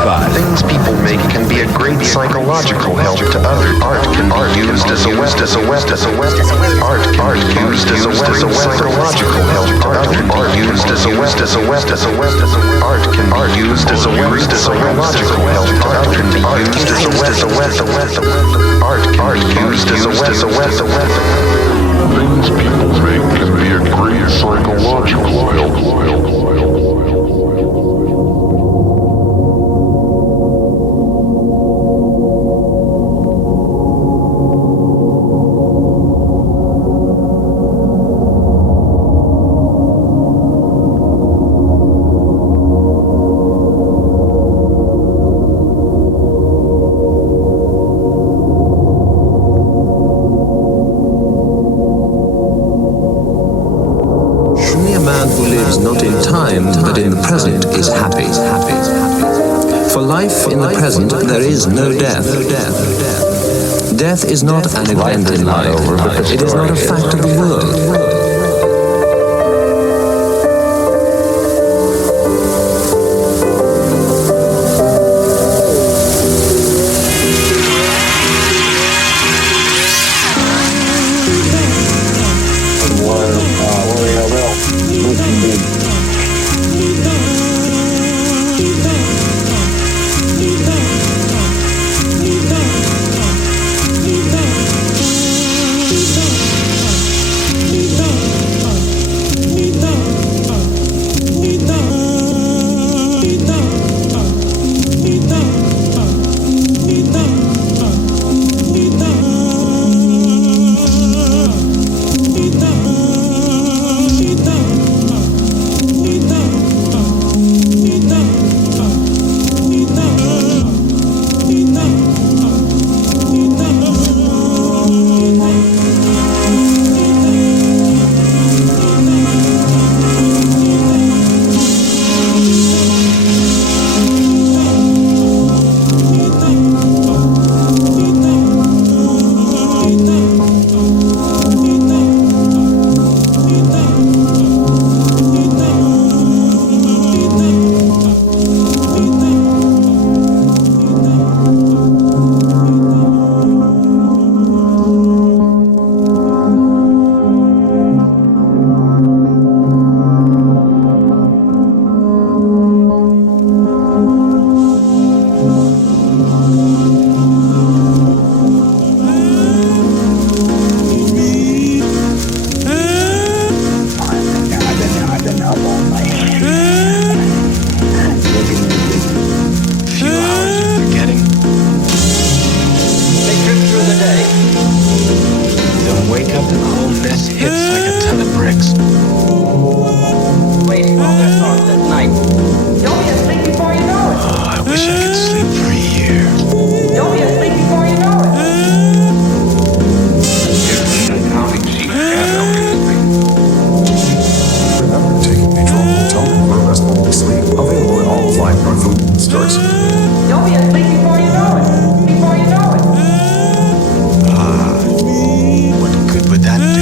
Things people make can be a great psychological help to others. Art can be used as a weapon. Art can be used as a psychological help to others. Art used as a weapon. Art can be used as a psychological help to others. Can be used as a weapon. Art can be used as a weapon. Things people make can be a great psychological help. There is no death. Death is not an event in life. It is not a fact of the world. What good would that do?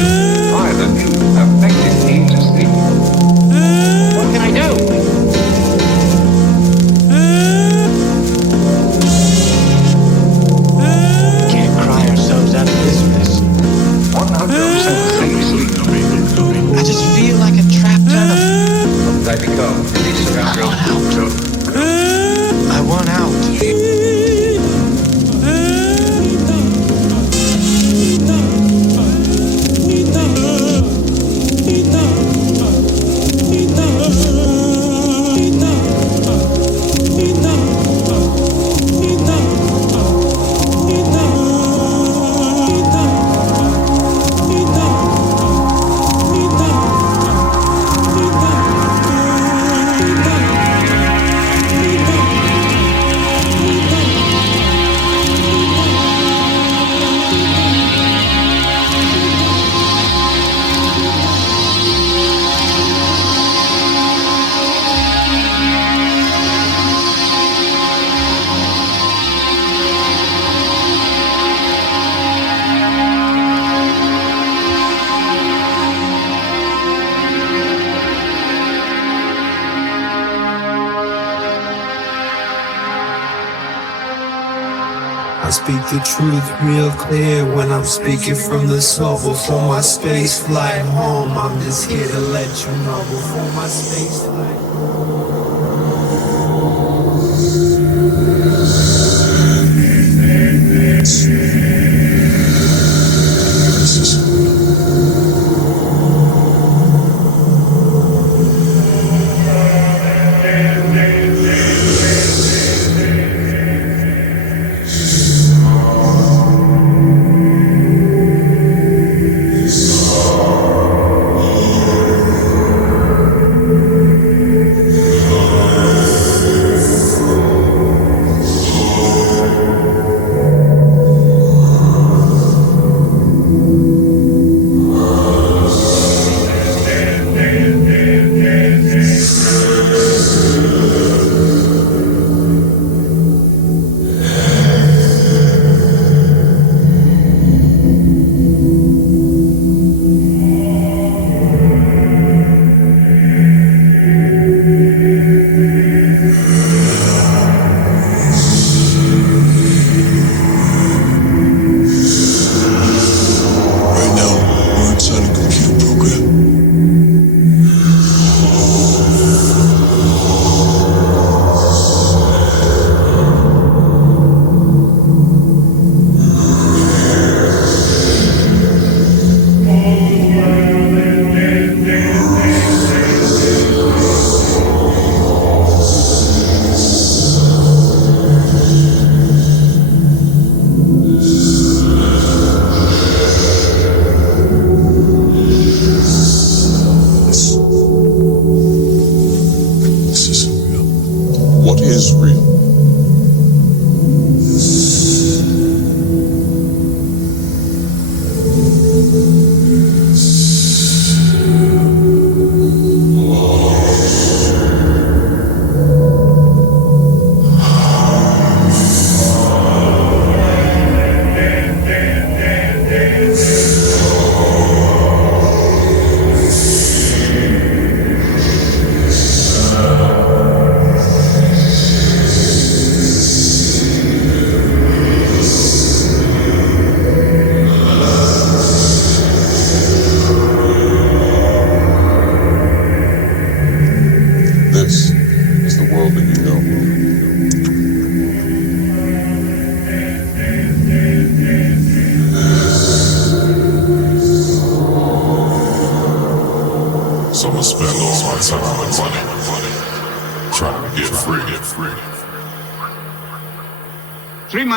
speak the truth real clear when I'm speaking from the soul. Before my space flight home, I'm just here to let you know. Before my space flight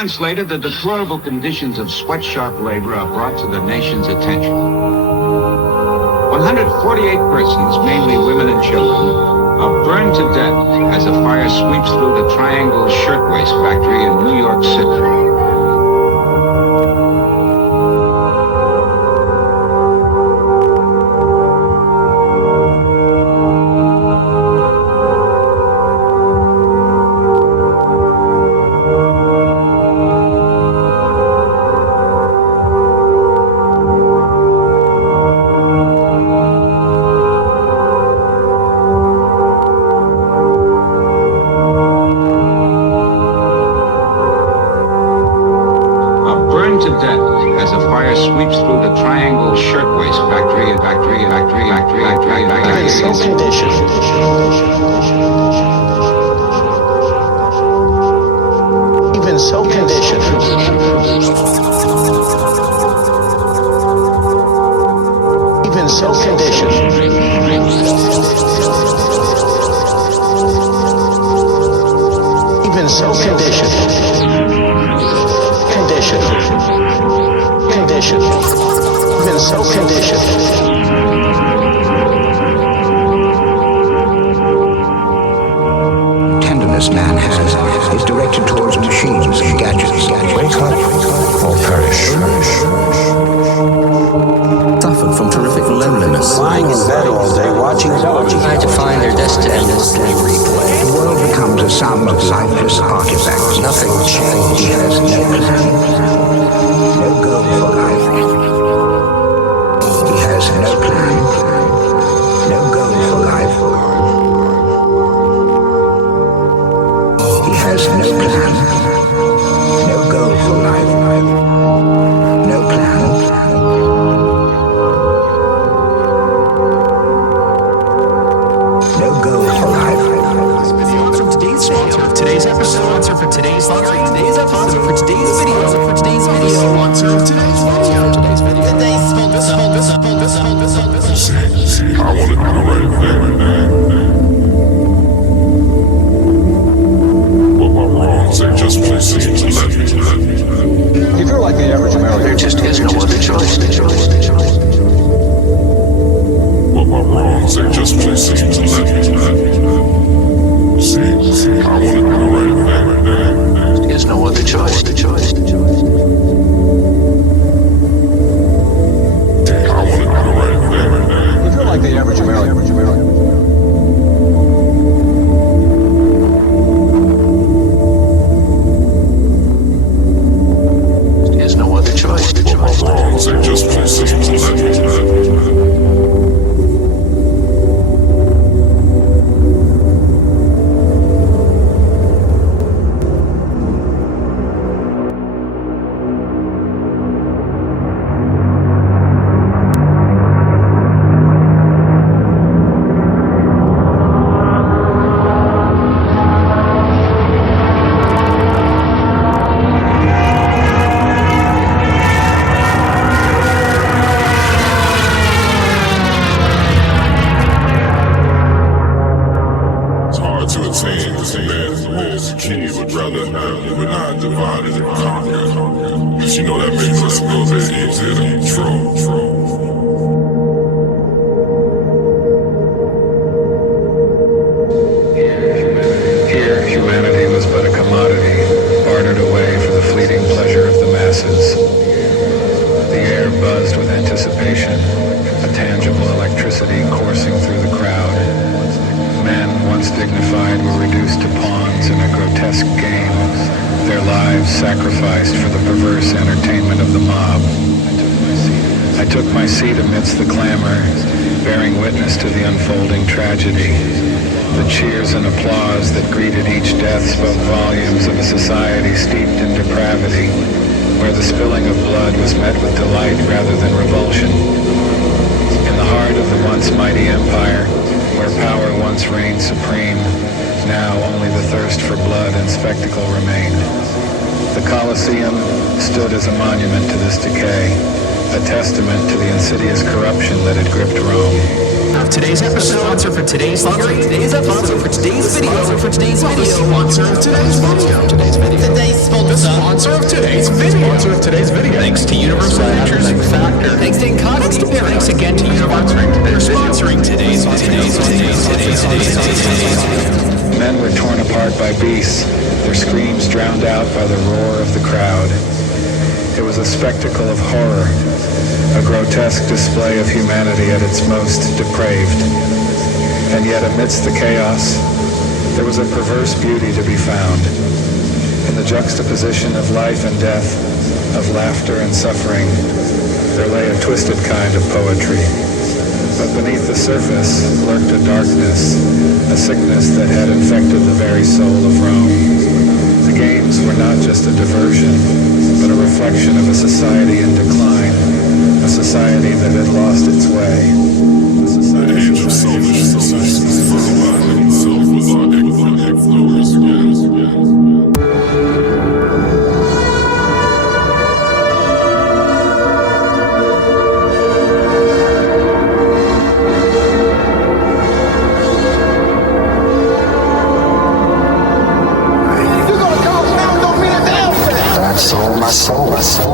Months later, the deplorable conditions of sweatshop labor are brought to the nation's attention. 148 persons, mainly women and children, are burned to death as a fire sweeps through the Triangle Shirtwaist Factory in New York City. No goal for life. He has no plan. music just won't seem to let me. Sacrificed for the perverse entertainment of the mob. I took my seat amidst the clamor, bearing witness to the unfolding tragedy. The cheers and applause that greeted each death spoke volumes of a society steeped in depravity, where the spilling of blood was met with delight rather than revulsion. In the heart of the once mighty empire, where power once reigned supreme, now only the thirst for blood and spectacle remained. The Colosseum stood as a monument to this decay, a testament to the insidious corruption that had gripped Rome. Today's episode, sponsor for today's theory, today's episode, sponsor for today's video, sponsor for today's video, sponsor of today's video, today's sponsor of today's video, sponsor of today's video. Thanks to Universal Pictures and Factor. Thanks to Incognito. Thanks again to Universal for sponsoring today's video. Men were torn apart by beasts, their screams drowned out by the roar of the crowd. It was a spectacle of horror, a grotesque display of humanity at its most depraved. And yet amidst the chaos, there was a perverse beauty to be found. In the juxtaposition of life and death, of laughter and suffering, there lay a twisted kind of poetry. But beneath the surface lurked a darkness, a sickness that had infected the very soul of Rome. The games were not just a diversion, but a reflection of a society in decline, a society that had lost its way. The age of selfishness fertilizing itself with our ignorance. My soul.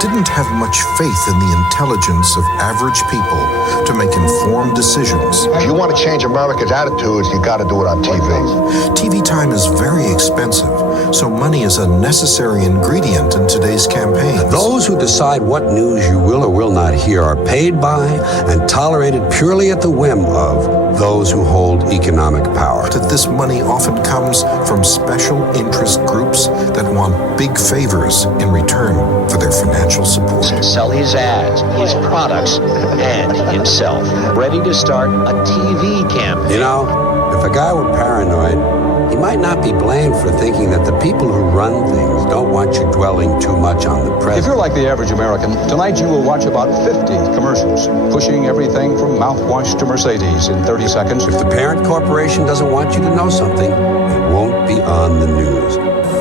didn't have much faith in the intelligence of average people to make informed decisions. If you want to change America's attitudes, you got to do it on TV. TV time is very expensive, so money is a necessary ingredient in today's campaigns. Those who decide what news you will or will not hear are paid by and tolerated purely at the whim of those who hold economic power. That this money often comes from special interest groups that want big favors in return for their financial support. Sell his ads, his products, and himself. Ready to start a TV campaign. You know, if a guy were paranoid, he might not be blamed for thinking that the people who run things don't want you dwelling too much on the present. If you're like the average American, tonight you will watch about 50 commercials, pushing everything from mouthwash to Mercedes in 30 seconds. If the parent corporation doesn't want you to know something, it won't be on the news.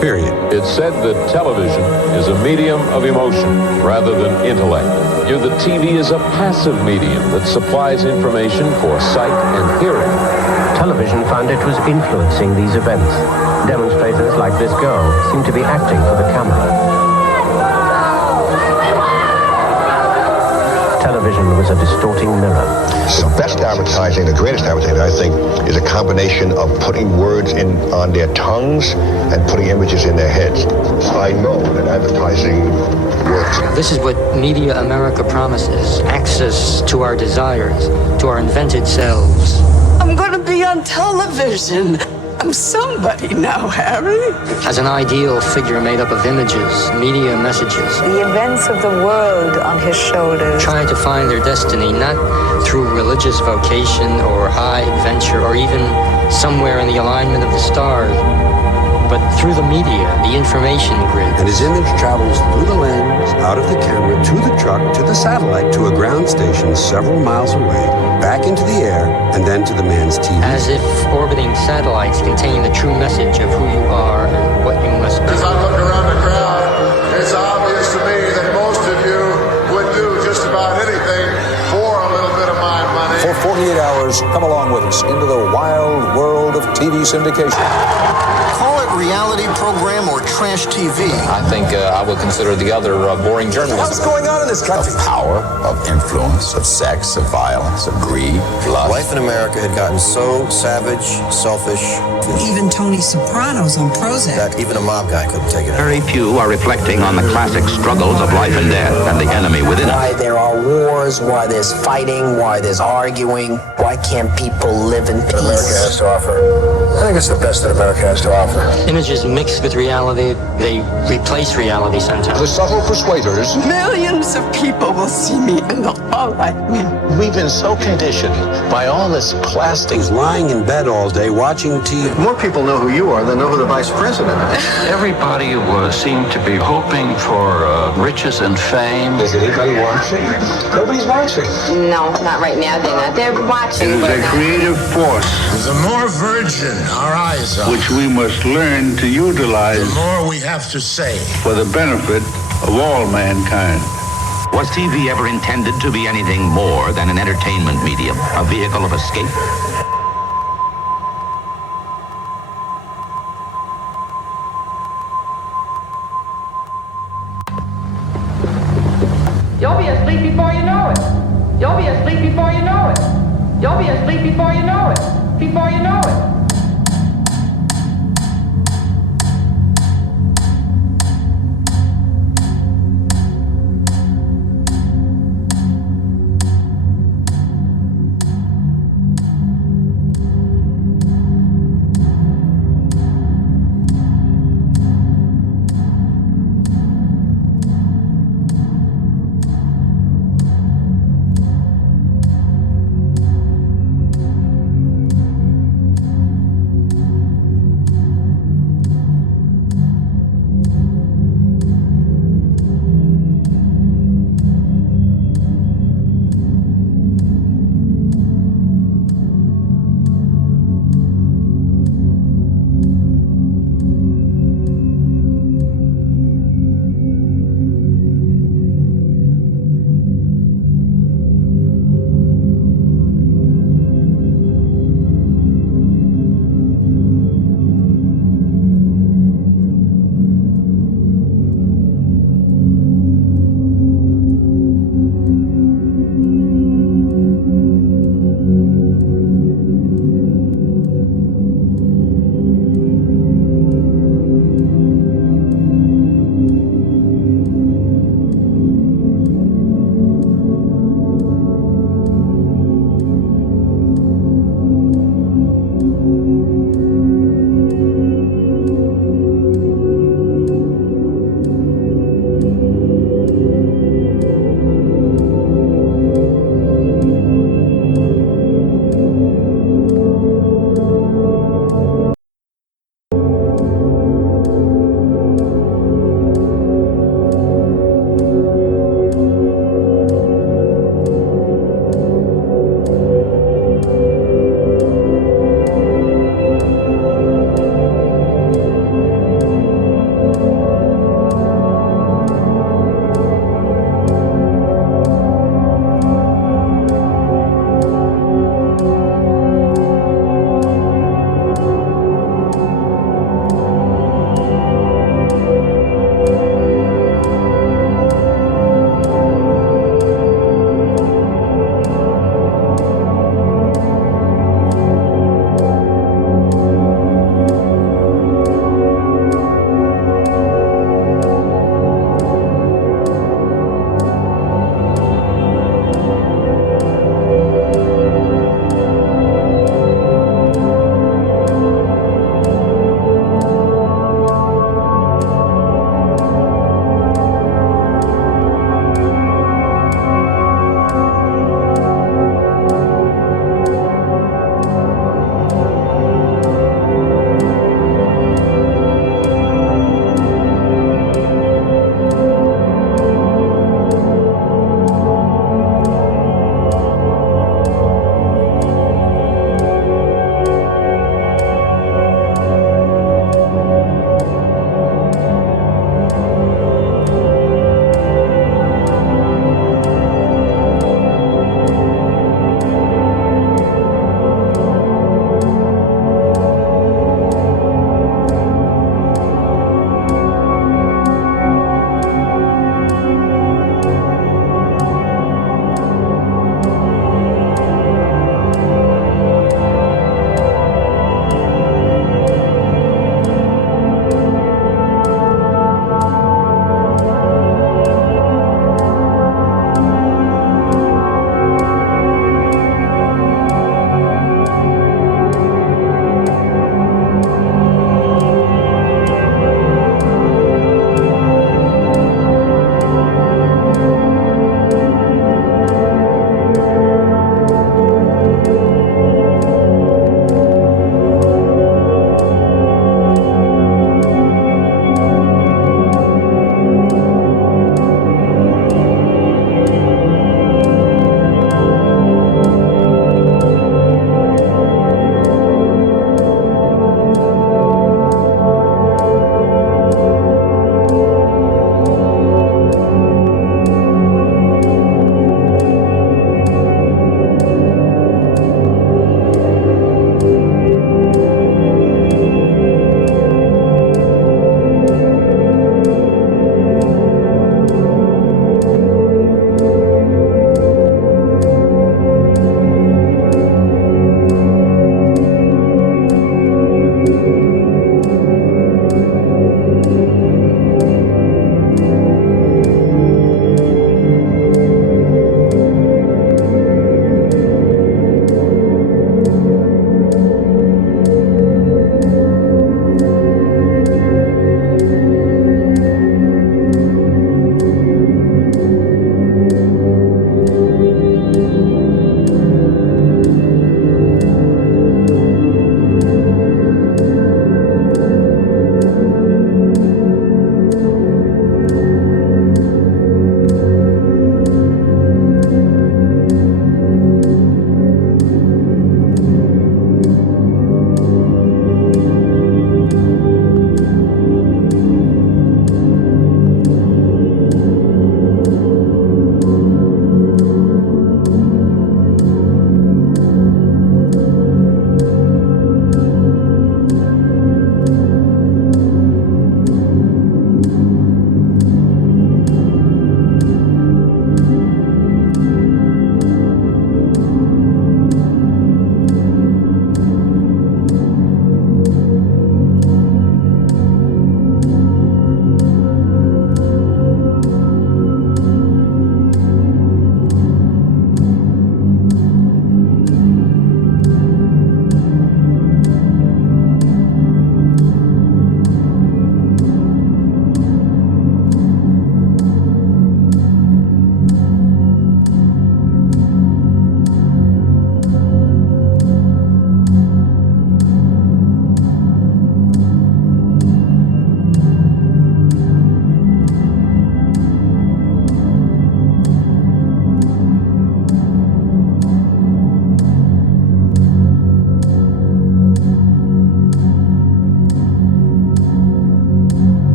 Period. It's said that television is a medium of emotion rather than intellect. Here, the TV is a passive medium that supplies information for sight and hearing. Television found it was influencing these events. Demonstrators like this girl seem to be acting for the camera. Television was a distorting mirror. The best advertising, the greatest advertising, I think, is a combination of putting words on their tongues and putting images in their heads. I know that advertising works. This is what Media America promises. Access to our desires, to our invented selves. I'm going to be on television. I'm somebody now, Harry. As an ideal figure made up of images, media messages. The events of the world on his shoulders. Trying to find their destiny, not through religious vocation or high adventure or even somewhere in the alignment of the stars, but through the media, the information grid. And his image travels through the lens, out of the camera, to the truck, to the satellite, to a ground station several miles away, back into the air, and then to the man's TV. As if orbiting satellites contain the true message of who you are and what you must do. As I look around the crowd, it's obvious to me that most of you would do just about anything for a little bit of my money. For 48 hours, come along with us into the wild world of TV syndication. Call it reality program or trash TV. I think I would consider the other boring journalism. What's going on in this country? Of power, of influence, of sex, of violence, of greed, lust. Life in America had gotten so savage, selfish. Even Tony Soprano's on Prozac. That even a mob guy couldn't take it. Very few are reflecting on the classic struggles of life and death and the enemy within us. Why there are wars, why there's fighting, why there's arguing. Why can't people live in peace? America has to offer. I think it's the best that America has to offer. Images mixed with reality, they replace reality sometimes. The subtle persuaders. Millions of people will see me and they'll all like me. We've been so conditioned by all this plastic. He's lying in bed all day watching TV. More people know who you are than know who the vice president is. Everybody seemed to be hoping for riches and fame. Is anybody watching? Nobody's watching. No, not right now. They're not. They're watching. It is a creative force. The more virgin our eyes are, which we must learn to utilize. The more we have to say. For the benefit of all mankind. Was TV ever intended to be anything more than an entertainment medium, a vehicle of escape? You'll be asleep before you know it. You'll be asleep before you know it. You'll be asleep before you know it. Before you know it.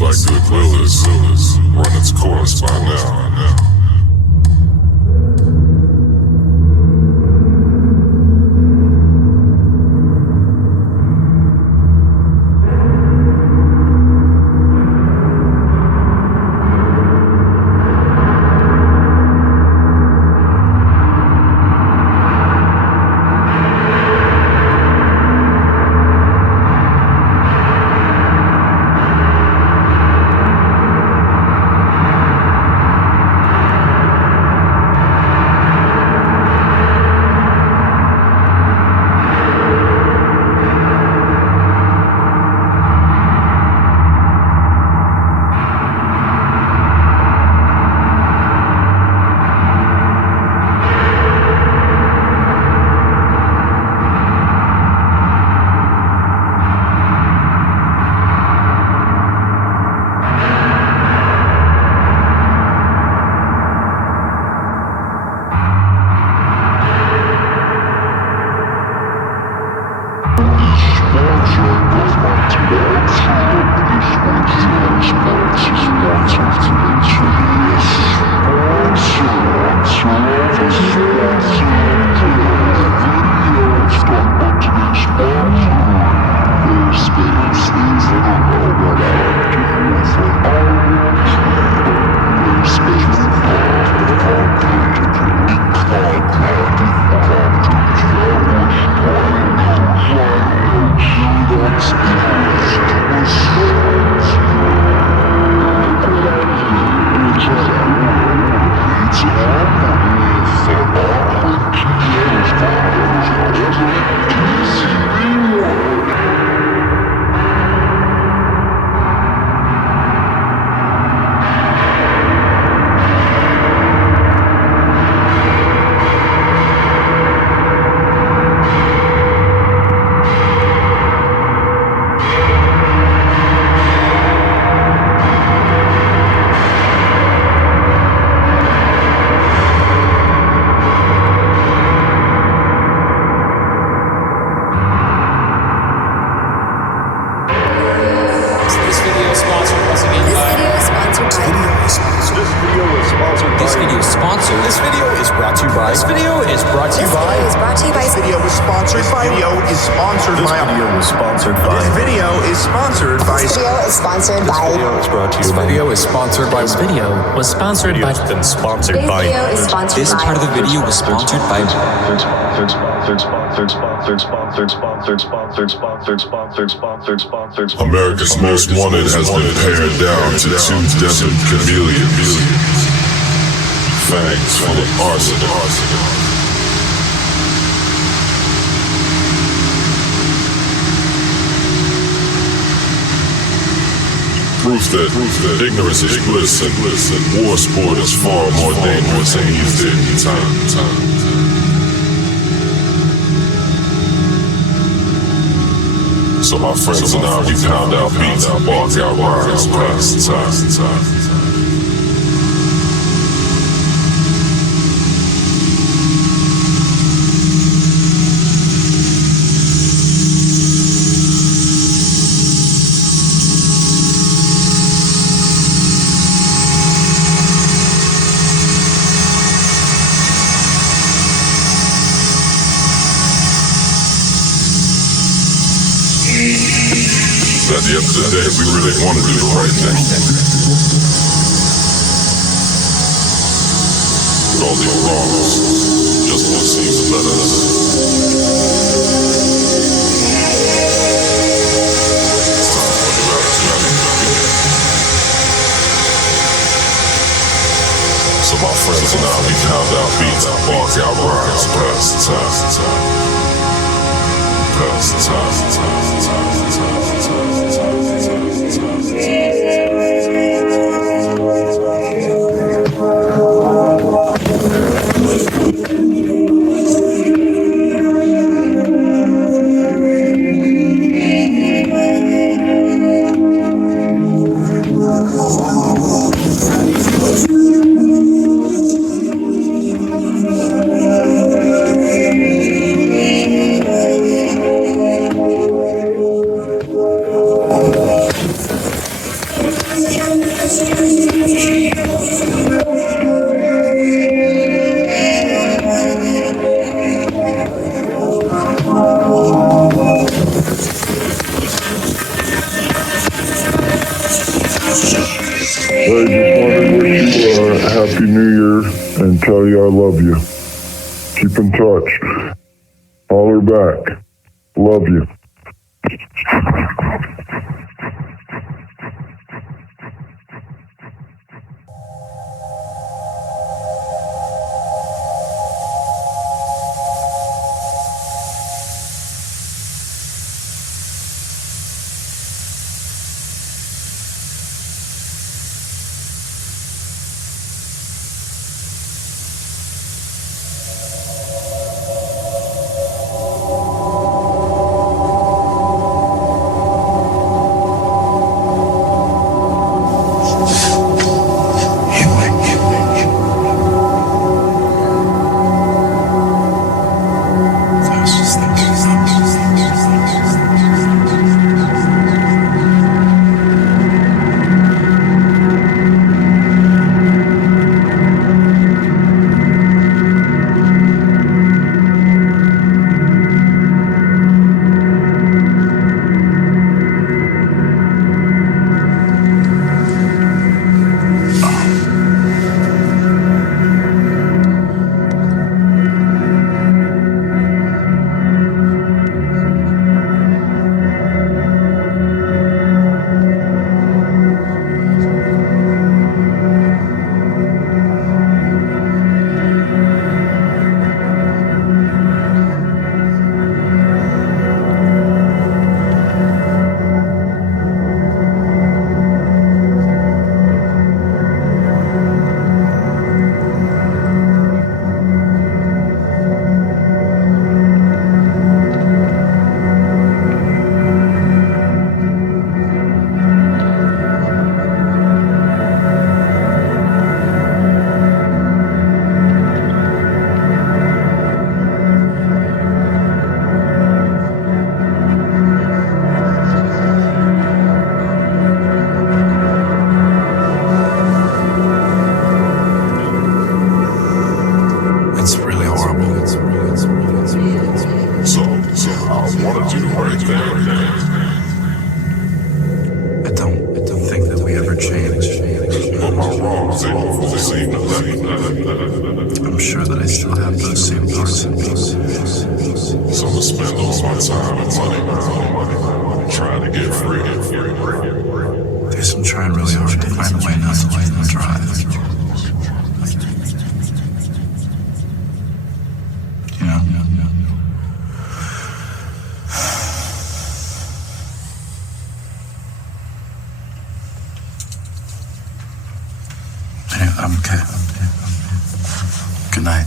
Seems like goodwill has run its course by now. This part of the video was sponsored by. America's Most Wanted has been pared down to 2 desert chameleons. Fangs full of arson. Proof that ignorance is bliss and war sport is far more dangerous than he's did in time. So my friends and I, we pound out beats and bark out rhymes past time. At the end of the day, we really want to do the right thing. But all these wrongs just won't seem to let us. So my friends and I, we pound out beats and bark out rhymes past time. I just want to wish you a Happy New Year and tell you I love you. Keep in touch. Holler back. Love you. I'm sure that I still have those same thoughts and peace. So I'm gonna spend all my time and money trying to get free. There's some trying really hard to find a way not to let them drive. You know? I'm okay. Good night.